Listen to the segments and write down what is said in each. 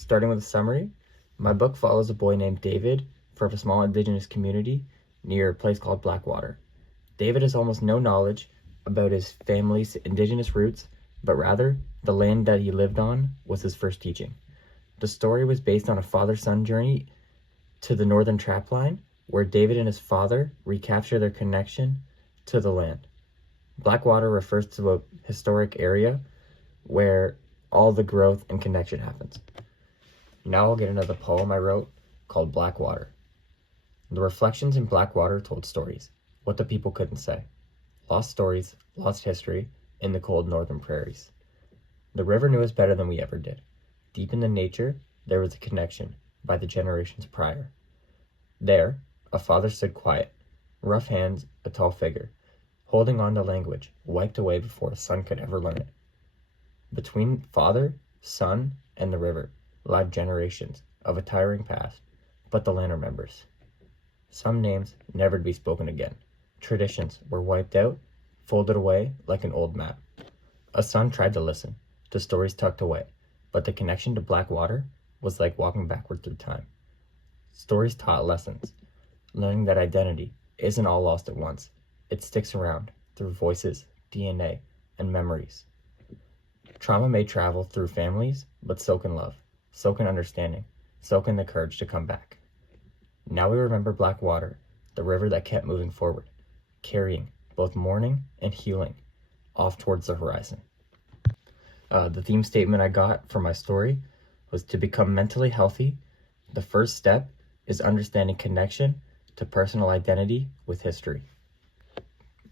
Starting with a summary, my book follows a boy named David from a small indigenous community near a place called Blackwater. David has almost no knowledge about his family's indigenous roots, but rather the land that he lived on was his first teaching. The story was based on a father-son journey to the northern trapline, where David and his father recapture their connection to the land. Blackwater refers to a historic area where all the growth and connection happens. Now I'll get into the poem I wrote called Blackwater. The reflections in Blackwater told stories, what the people couldn't say. Lost stories, lost history, in the cold northern prairies. The river knew us better than we ever did. Deep in the nature, there was a connection by the generations prior. There, a father stood quiet, rough hands, a tall figure, holding on to language wiped away before a son could ever learn it. Between father, son, and the river lied generations of a tiring past, but the land remembers. Some names never to be spoken again. Traditions were wiped out, folded away like an old map. A son tried to listen to stories tucked away, but the connection to Blackwater was like walking backward through time. Stories taught lessons, learning that identity isn't all lost at once. It sticks around through voices, DNA, and memories. Trauma may travel through families, but so can love, so can understanding, so can the courage to come back. Now we remember Blackwater, the river that kept moving forward, carrying both mourning and healing off towards the horizon. The theme statement I got for my story was to become mentally healthy. The first step is understanding connection to personal identity with history.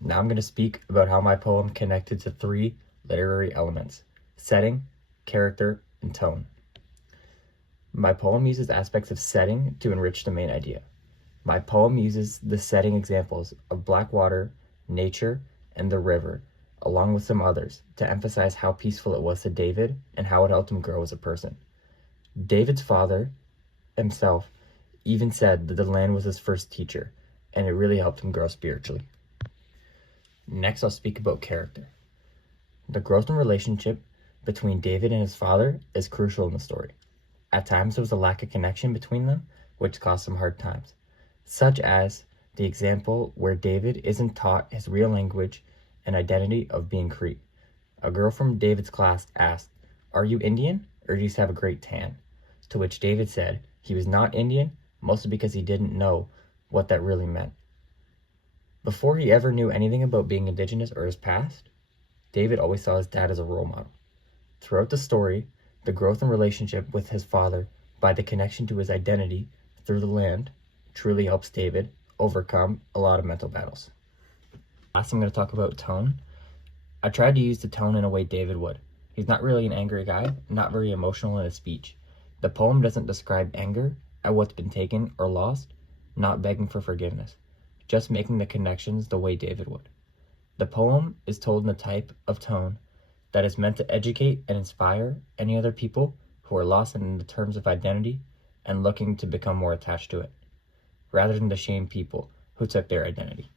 Now I'm going to speak about how my poem connected to 3 literary elements: setting, character, and tone. My poem uses aspects of setting to enrich the main idea. My poem uses the setting examples of Blackwater, nature, and the river, along with some others, to emphasize how peaceful it was to David and how it helped him grow as a person. David's father himself even said that the land was his first teacher, and it really helped him grow spiritually. Next, I'll speak about character. The growth and relationship between David and his father is crucial in the story. At times, there was a lack of connection between them, which caused some hard times, such as the example where David isn't taught his real language and identity of being Cree. A girl from David's class asked, "Are you Indian, or do you just have a great tan?" To which David said he was not Indian, mostly because he didn't know what that really meant. Before he ever knew anything about being Indigenous or his past, David always saw his dad as a role model. Throughout the story, the growth and relationship with his father by the connection to his identity through the land truly helps David overcome a lot of mental battles. Last, I'm going to talk about tone. I tried to use the tone in a way David would. He's not really an angry guy, not very emotional in his speech. The poem doesn't describe anger at what's been taken or lost, not begging for forgiveness, just making the connections the way David would. The poem is told in a type of tone that is meant to educate and inspire any other people who are lost in the terms of identity and looking to become more attached to it, rather than to shame people who took their identity.